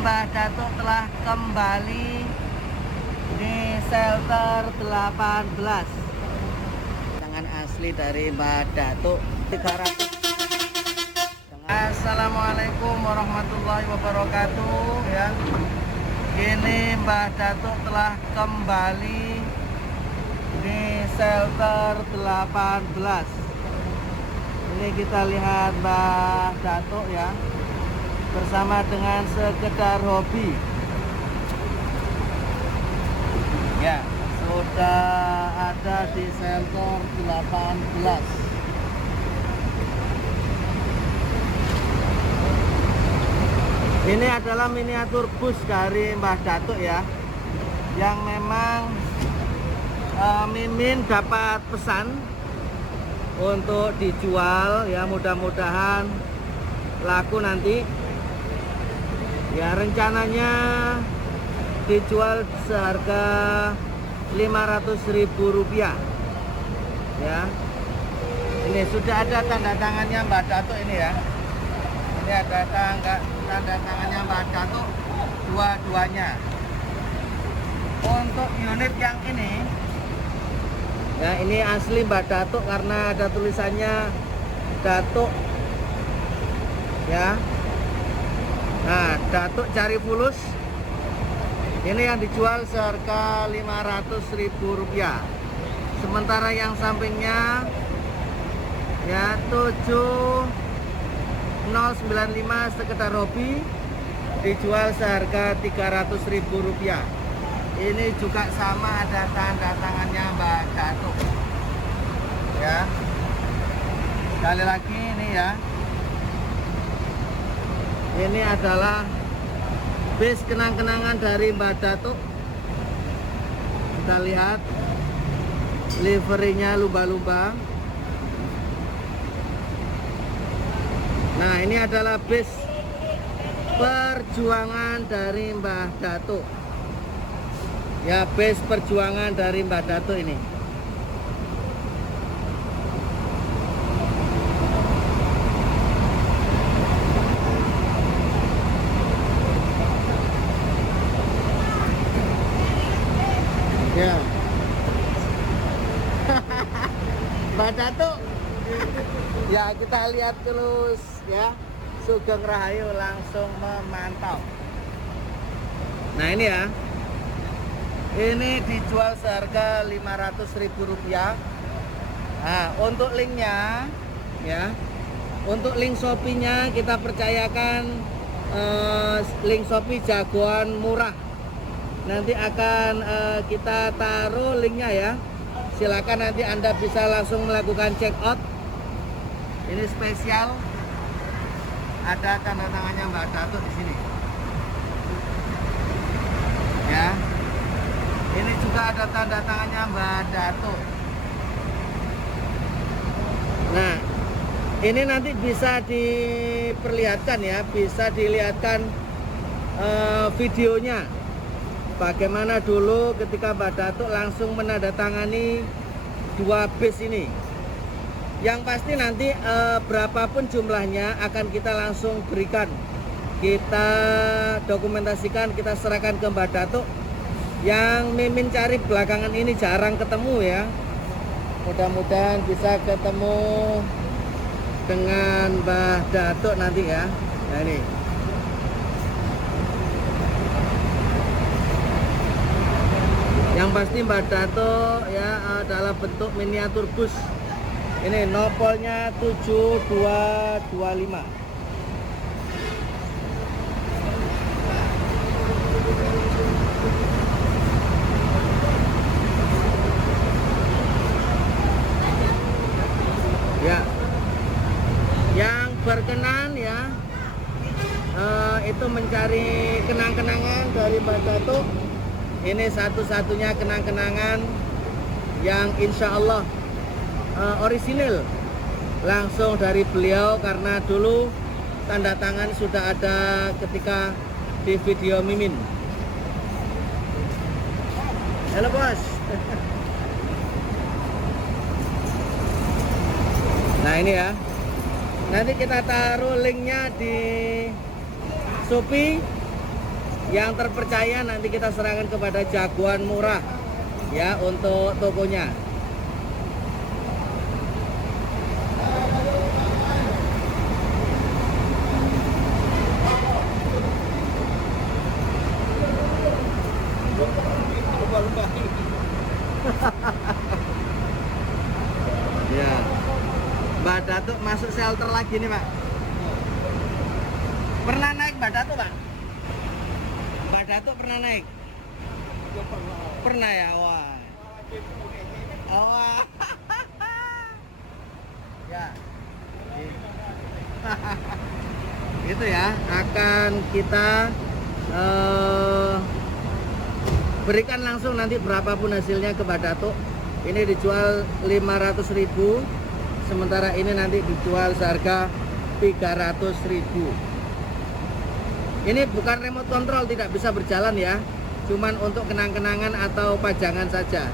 Mbah Datuk telah kembali di shelter 18. Tangan asli dari Mbah Datuk 300. Assalamualaikum warahmatullahi wabarakatuh ya. Ini Mbah Datuk telah kembali di shelter 18. Ini kita lihat Mbah Datuk ya, bersama dengan sekedar hobi. Ya, sudah ada di shelter 18. Ini adalah miniatur bus dari Mbah Datuk ya, yang memang Mimin dapat pesan untuk dijual ya, mudah-mudahan laku nanti ya. Rencananya dijual seharga Rp500.000 ya. Ini sudah ada tanda tangannya Mbah Datuk ini ya. Ini ada tanda tangannya Mbah Datuk dua-duanya. Untuk unit yang ini ya, ini asli Mbah Datuk karena ada tulisannya Datuk ya. Nah, Datuk cari fulus. Ini yang dijual seharga Rp500.000. Sementara yang sampingnya ya 7095 sekedar hobi dijual seharga Rp300.000. Ini juga sama, ada tanda tangannya Mbah Datuk ya. Sekali lagi ini ya, ini adalah base kenang-kenangan dari Mbah Datuk. Kita lihat liverinya lumba-lumba. Nah, ini adalah base perjuangan dari Mbah Datuk ya, base perjuangan dari Mbah Datuk ini. Ya. Mbah Datuk. Ya, kita lihat terus ya. Sugeng Rahayu langsung memantau. Nah, ini ya. Ini dijual seharga Rp500.000. Nah, untuk linknya ya, untuk link Shopee-nya kita percayakan link Shopee jagoan murah. Nanti akan kita taruh linknya ya. Silakan nanti Anda bisa langsung melakukan check out. Ini spesial, ada tanda tangannya Mbah Datuk di sini. Ya. Ini juga ada tanda tangannya Mbah Datuk. Nah, ini nanti bisa diperlihatkan ya, bisa dilihatkan videonya. Bagaimana dulu ketika Mbah Datuk langsung menandatangani 2 base ini. Yang pasti nanti berapapun jumlahnya akan kita langsung berikan. Kita dokumentasikan, kita serahkan ke Mbah Datuk. Yang Mimin cari belakangan ini jarang ketemu ya. Mudah-mudahan bisa ketemu dengan Mbah Datuk nanti ya. Nah, ini. Yang pasti Mbah Datuk ya adalah bentuk miniatur bus. Ini nopolnya 7225. Ya, yang berkenan ya itu mencari kenang-kenangan dari Mbah Datuk. Ini satu-satunya kenang-kenangan yang insya Allah orisinil langsung dari beliau, karena dulu tanda tangan sudah ada ketika di video Mimin. Halo bos. Nah, ini ya, nanti kita taruh linknya di Shopee Yang terpercaya nanti kita serahkan kepada jagoan murah ya untuk tokonya. Ya, Mbak Datuk masuk shelter lagi nih Pak. Pernah naik Mbak Datuk Pak? Mbak Datuk pernah naik? Pernah ya? Wah. Wah. Ya. Gitu ya, akan kita berikan langsung nanti berapapun hasilnya ke Mbak Datuk. Ini dijual 500.000, sementara ini nanti dijual seharga 300.000. Ini bukan remote control, tidak bisa berjalan ya, cuman untuk kenang-kenangan atau pajangan saja.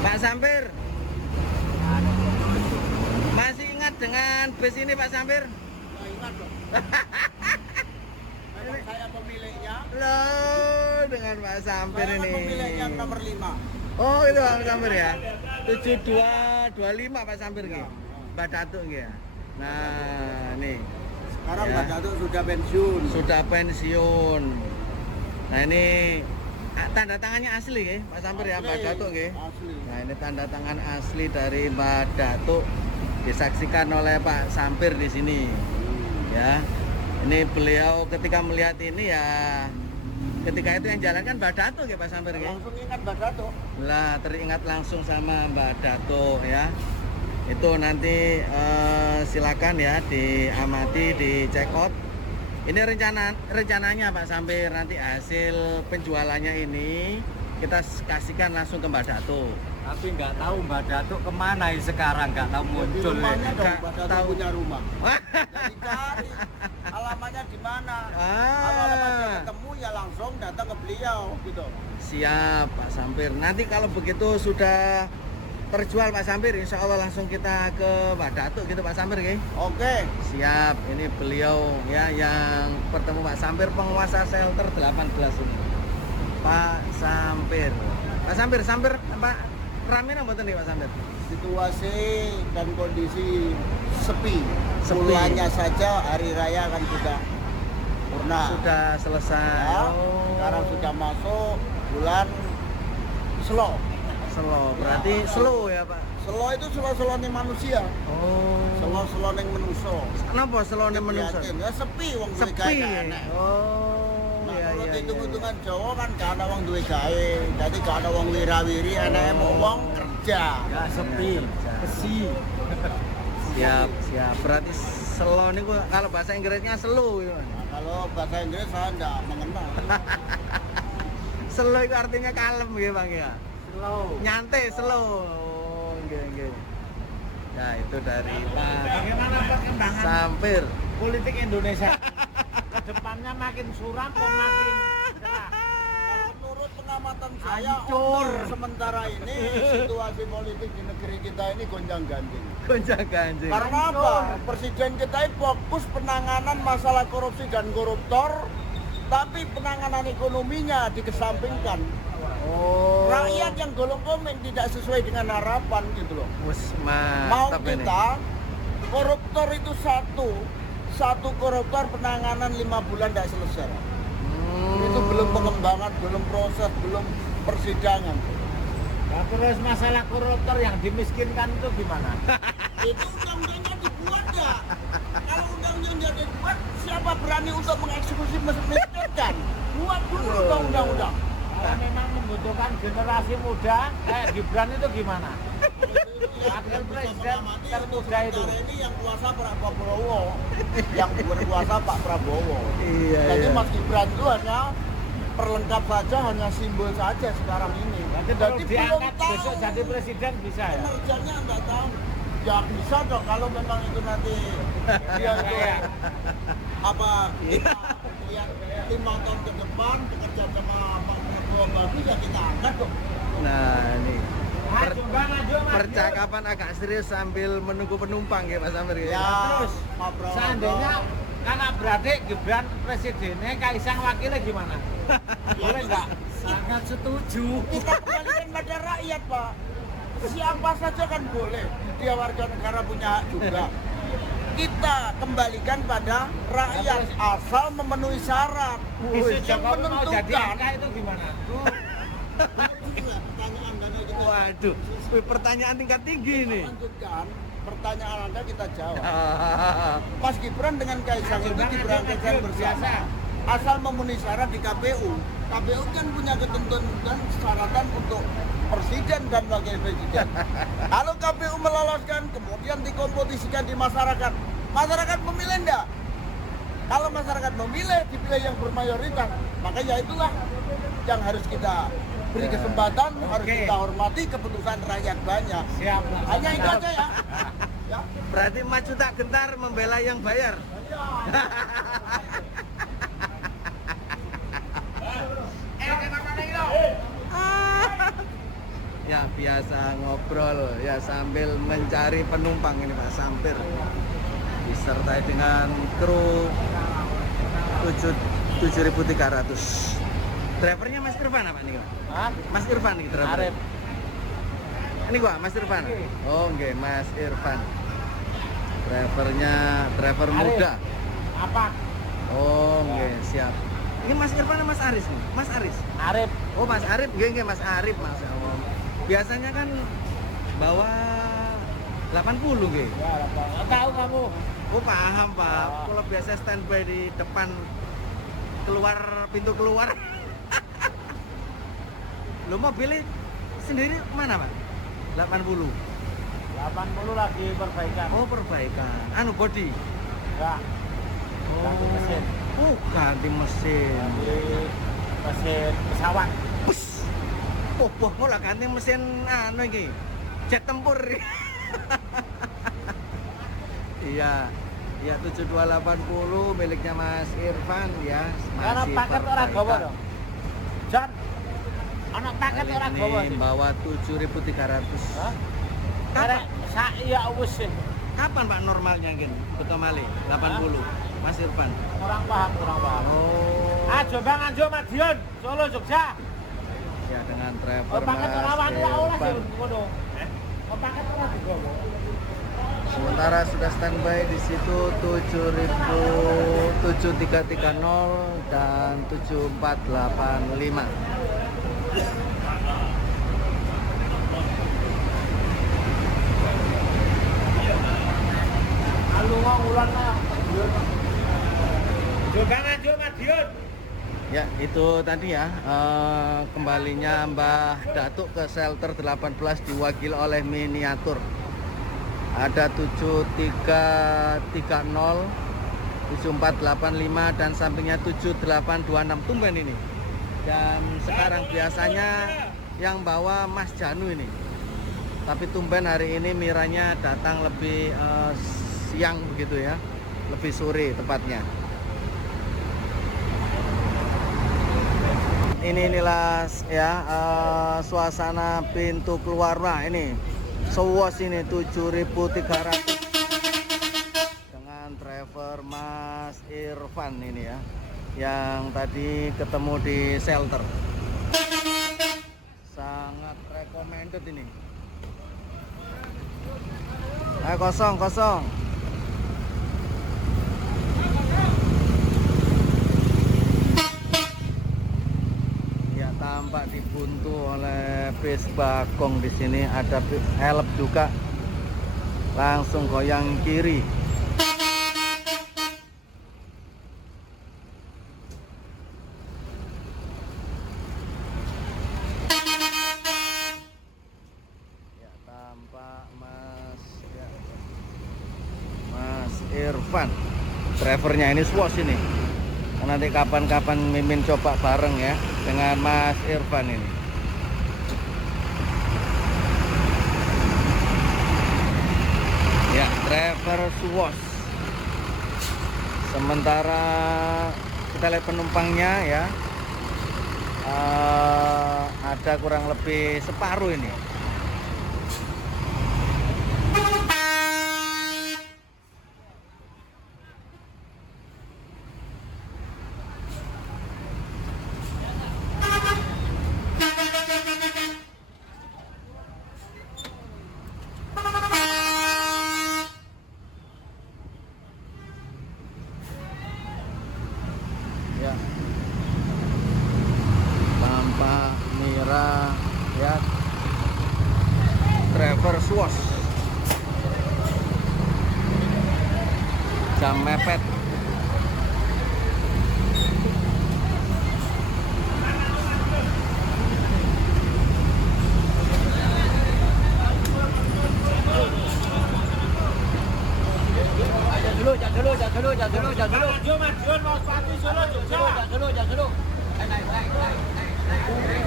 Pak Sampir, masih ingat dengan bus ini Pak Sampir? Oh, ingat dong. Memang saya pemiliknya. Loh, dengan Pak Sampir Saya ini. pemiliknya nomor 5. Oh, itu Pak Sampir ya. 7225 Pak Sampir ya. Mbak Datuk ya. Nah, nih. Sekarang Ya. Mbak Datuk sudah pensiun. Sudah pensiun. Nah, ini tanda tangannya asli ya, Pak Sampir ya, Mbak Datuk ya. Asli. Nah, ini tanda tangan asli dari Mbak Datuk, disaksikan oleh Pak Sampir di sini. Ya. Ini beliau ketika melihat ini ya, ketika itu yang jalankan Mbak Datuk ya Pak Sampir ya. Langsung ingat Mbak Datuk. Lah, teringat langsung sama Mbak Datuk ya. Itu nanti silakan ya diamati, dicek out. Ini rencananya Pak Sampir, nanti hasil penjualannya ini kita kasihkan langsung ke Mbak Datuk. Tapi nggak tahu Mbak Datuk kemana ini sekarang, nggak tahu Di muncul rumahnya ini. dong, Nggak Mbak Datuk tahu. punya rumah. Jadi cari alamatnya di mana. Ah. Kalau alamatnya ketemu ya langsung datang ke beliau gitu. Siap Pak Sampir. Nanti kalau begitu sudah terjual Pak Sampir, insya Allah langsung kita ke Mbak Datuk gitu Pak Sampir ya. Oke. Siap, ini beliau ya yang bertemu Pak Sampir, penguasa shelter 18 ini. Pak Sampir. Pak Sampir, Pak rame napa mboten nih Pak Sampir? Situasi dan kondisi sepi. Sepi. Mulanya saja hari raya kan sudah purna. Sudah selesai. Ya, Oh. sekarang sudah masuk bulan slow. Slow, berarti slow ya Pak. Slow itu slow nih manusia. Oh. Slow ning manusia. Kenapa slow nih manusia? Ya sepi wong duwe Sepi. gawe enek. Oh, Nah, iya kalau iya. hitung-hitungan Jawa kan gak ada wong duwe gawe. Jadi gak ada wong wirawiri, enake mau wong kerja. Ya sepi, besi. Siap. Berarti slow nih kalau bahasa Inggrisnya slow ya. Nah, kalau bahasa Inggris saya enggak mengenal. Slow itu artinya kalem ya Bang ya. Slow. Nyantai slow. Oh, nggih. Ya, itu dari Pak Bagaimana perkembangan Sampir. politik Indonesia? Kedepannya makin suram atau makin cerah? Menurut pengamatan saya, Hancur. untuk sementara ini situasi politik di negeri kita ini gonjang-ganjing. Gonjang-ganjing. Karena apa? Presiden kita ini fokus penanganan masalah korupsi dan koruptor, tapi penanganan ekonominya dikesampingkan. Oh. Rakyat yang golong komen tidak sesuai dengan harapan gitu loh. Wes Mau mantap ini. kita koruptor itu satu koruptor penanganan 5 bulan tidak selesai. Itu belum pengembangan, belum proses, belum persidangan. Nah, terus masalah koruptor yang dimiskinkan itu gimana? Itu undang-undangnya dibuat ya. Kalau undang-undangnya dibuat, siapa berani untuk mengeksekusi miskinkan? Buat dulu dong undang-undang. Kalau memang membutuhkan generasi muda, kayak Gibran itu gimana? Wakil presiden termuda itu. Ini yang kuasa Pak Prabowo, yang berkuasa Pak Prabowo. Iya, Jadi iya. Mas Gibran itu hanya perlengkap saja, hanya simbol saja sekarang ini. Jadi kalau diangkat besok jadi presiden bisa ya? Kinerjanya nggak tahu. Ya bisa dong kalau memang itu nanti dia itu apa 5 tahun ke depan bekerja sama Pak Prabowo bagus ya kita angkat dong. Nah, ini Maju, Bang, maju, maju. percakapan agak serius sambil menunggu penumpang ya Mas Amir ya. Ya, Terus, ngobrol. seandainya kakak beradik Gibran presidennya, Kaisang wakilnya gimana? Boleh nggak? Sangat setuju. Kita kembalikan pada rakyat, Pak. Siapa saja kan boleh. Dia warga negara punya hak juga. Kita kembalikan pada rakyat asal memenuhi syarat. Isu Yang Jokowi mau jadi menentukan. angka itu gimana? Pertanyaan Anda kita Waduh, wih, pertanyaan tingkat tinggi nih. lanjutkan. Pertanyaan Anda kita jawab. Mas Gibran dengan Kaisang itu Bang, diberangkatkan maju, bersama. Asal memenuhi syarat di KPU. KPU kan punya ketentuan dan syaratan untuk presiden dan wakil presiden. Kalau KPU meloloskan, kemudian dikompetisikan di masyarakat. Masyarakat memilih enggak? Kalau masyarakat memilih, dipilih yang bermayoritas. Makanya itulah yang harus kita beri kesempatan, harus Oke. kita hormati keputusan rakyat banyak. Siap. Hanya itu aja ya. Ya. Berarti maju tak gentar membela yang bayar. Ya biasa ngobrol ya sambil mencari penumpang ini Pak Sampir disertai dengan kru 7.300. Drivernya Mas Irfan apa nih Pak? Hah? Mas Irfan nih driver. Arif. Ini gua Mas Irfan. Oh nggih Mas Irfan. Drivernya driver Arif. muda. Apa? Oh nggih siap. Ini Mas Irfan atau Mas Aris nih? Mas Aris. Arif. Oh Mas Arif, nggih Mas Arif Mas. Oh. Biasanya kan bawa 80 nggih. Ya, apa? Nggak tahu kamu. Oh paham Pak. Oh. Kalau biasa standby di depan keluar pintu keluar. Lo mobilnya sendiri mana Pak? 80. 80 lagi perbaikan. Oh perbaikan. Anu body. Enggak. Ganti mesin. Oh ganti mesin. Ganti mesin pesawat. Bus. Oh, boh lah ganti mesin anu iki. Jet tempur. Iya. Ya 7280 miliknya Mas Irfan ya. Karena Masih paket orang perbaikan. gawa dong. John. Anak paket Kali orang ini gawa. sih. bawa 7.300. Hah? Kapan? Karena saya wis sih. Kapan Pak normalnya gini? Betomali 80. Mas Irfan. Kurang paham, kurang paham. Oh. Ah, Jombang, Anjo, Madiun, Solo, Jogja. Ya dengan driver Oh, paket Mas orang tua olah sih Irfan. ngono. Oh, paket orang juga. Sementara sudah standby di situ 7330 dan 7485. Lalu ngulan lah. Jombang, Anjo, Madiun. Ya itu tadi ya kembalinya Mbah Datuk ke shelter 18 diwakili oleh miniatur. Ada 7330, 7485 dan sampingnya 7826. Tumben ini. Dan sekarang biasanya yang bawa Mas Janu ini. Tapi tumben hari ini Miranya datang lebih siang begitu ya. Lebih sore tepatnya. Inilah ya suasana pintu keluar. Nah ini sewas ini 7.300 dengan driver Mas Irfan ini ya yang tadi ketemu di shelter. Sangat recommended ini. Kosong. Tampak dibuntu oleh bis bakong di sini, ada helm juga, langsung goyang kiri. Ya tampak Mas Irfan, drivernya ini swos ini. Nanti kapan-kapan Mimin coba bareng ya dengan Mas Irfan ini. Ya, driver Suwos. Sementara kita lihat penumpangnya ya. ada kurang lebih separuh ini. Ya, tampak Mira ya, driver swos, jam mepet.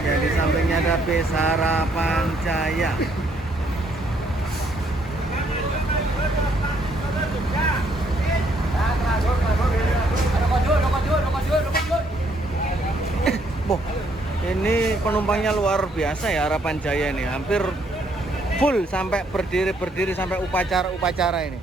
Ya, di sampingnya ada bis Harapan Jaya. Boh, ini penumpangnya luar biasa ya Harapan Jaya ini, hampir full sampai berdiri sampai upacara ini.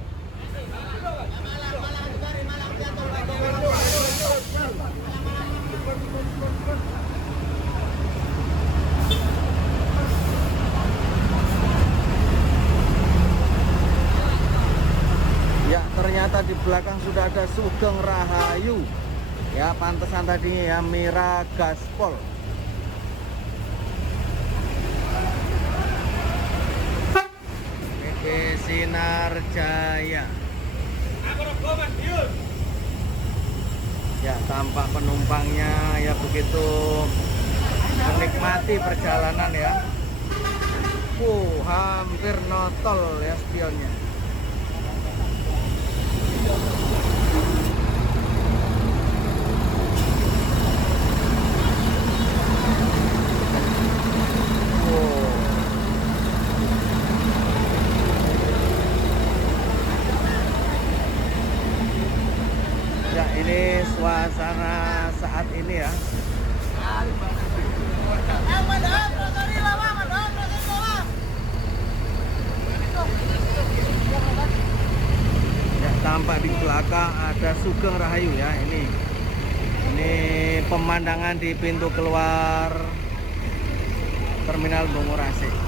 Ya, ternyata di belakang sudah ada Sugeng Rahayu. Ya, pantesan tadinya ya Mira Gaspol. PP Sinar Jaya. Ya, tampak penumpangnya ya begitu menikmati perjalanan ya. Hampir notol ya spionnya. Ya, ini suasana saat ini ya. Ya, tampak di belakang ada Sugeng Rahayu ya. Ini pemandangan di pintu keluar Terminal Bungurasi.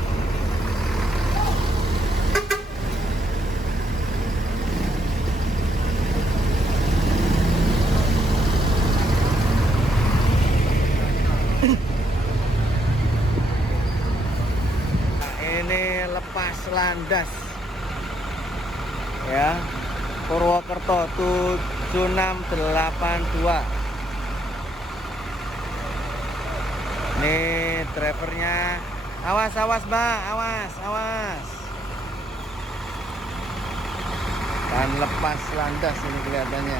Ini lepas landas ya, Purwokerto 7682. Nih drivernya, awas Mbak, awas. Dan lepas landas ini kelihatannya.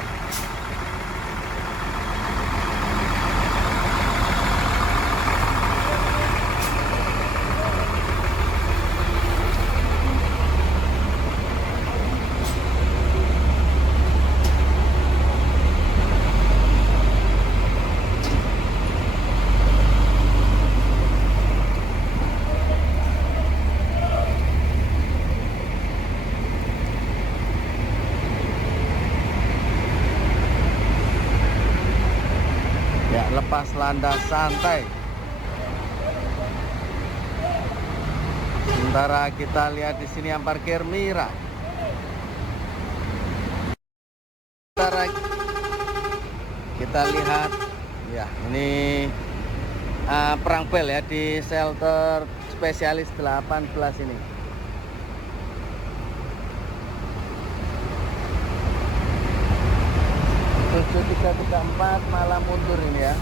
Lepas landas santai. Sementara kita lihat di sini yang parkir Mira. Sementara kita lihat ya, ini perang bel ya di shelter spesialis 18 ini. Tujuh 334 malah mundur ini ya.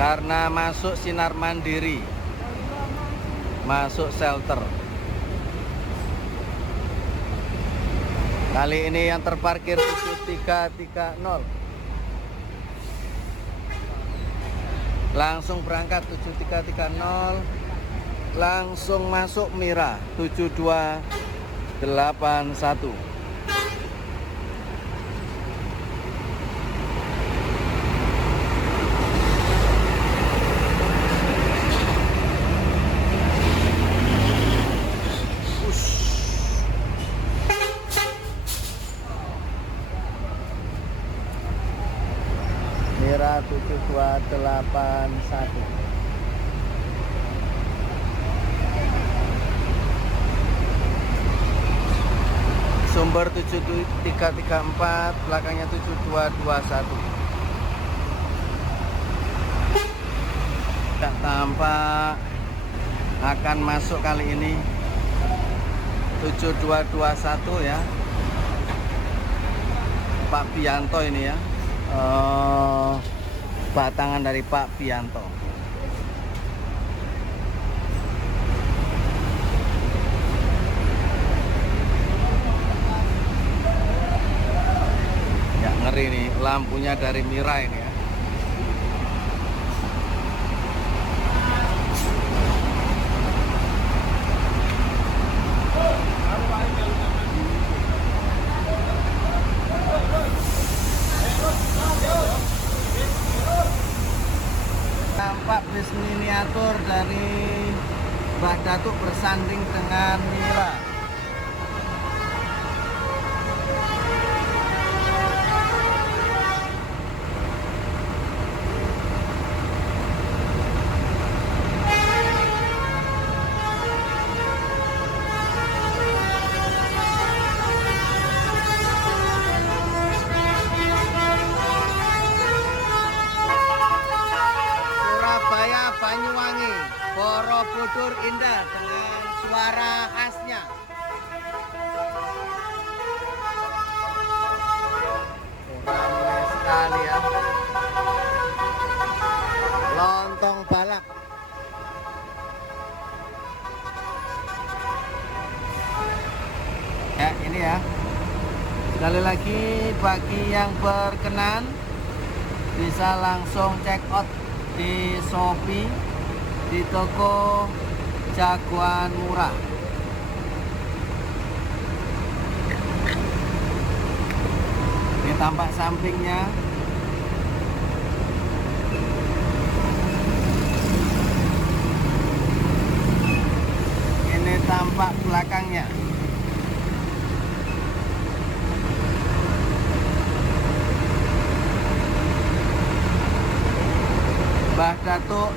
Karena masuk Sinar Mandiri, masuk shelter. Kali ini yang terparkir 7330. Langsung berangkat 7330, langsung masuk Mira 7281. Mira 7281. Sumber 7334, belakangnya 7221. Tidak tampak akan masuk kali ini 7221 ya. Pak Bianto ini ya. Batangan dari Pak Bianto. Ya ngeri nih, lampunya dari Mira ini ya. Tampak bis miniatur dari Mbah Datuk bersanding dengan Mira. Surabaya Banyuwangi, Borobudur indah dengan suara khasnya. Ramai sekali ya. Lontong balap. Ya ini ya. Sekali lagi bagi yang berkenan bisa langsung check out di Shopee di toko Jagoan Murah. Ini tampak sampingnya. Ini tampak belakangnya. Mbah Datuk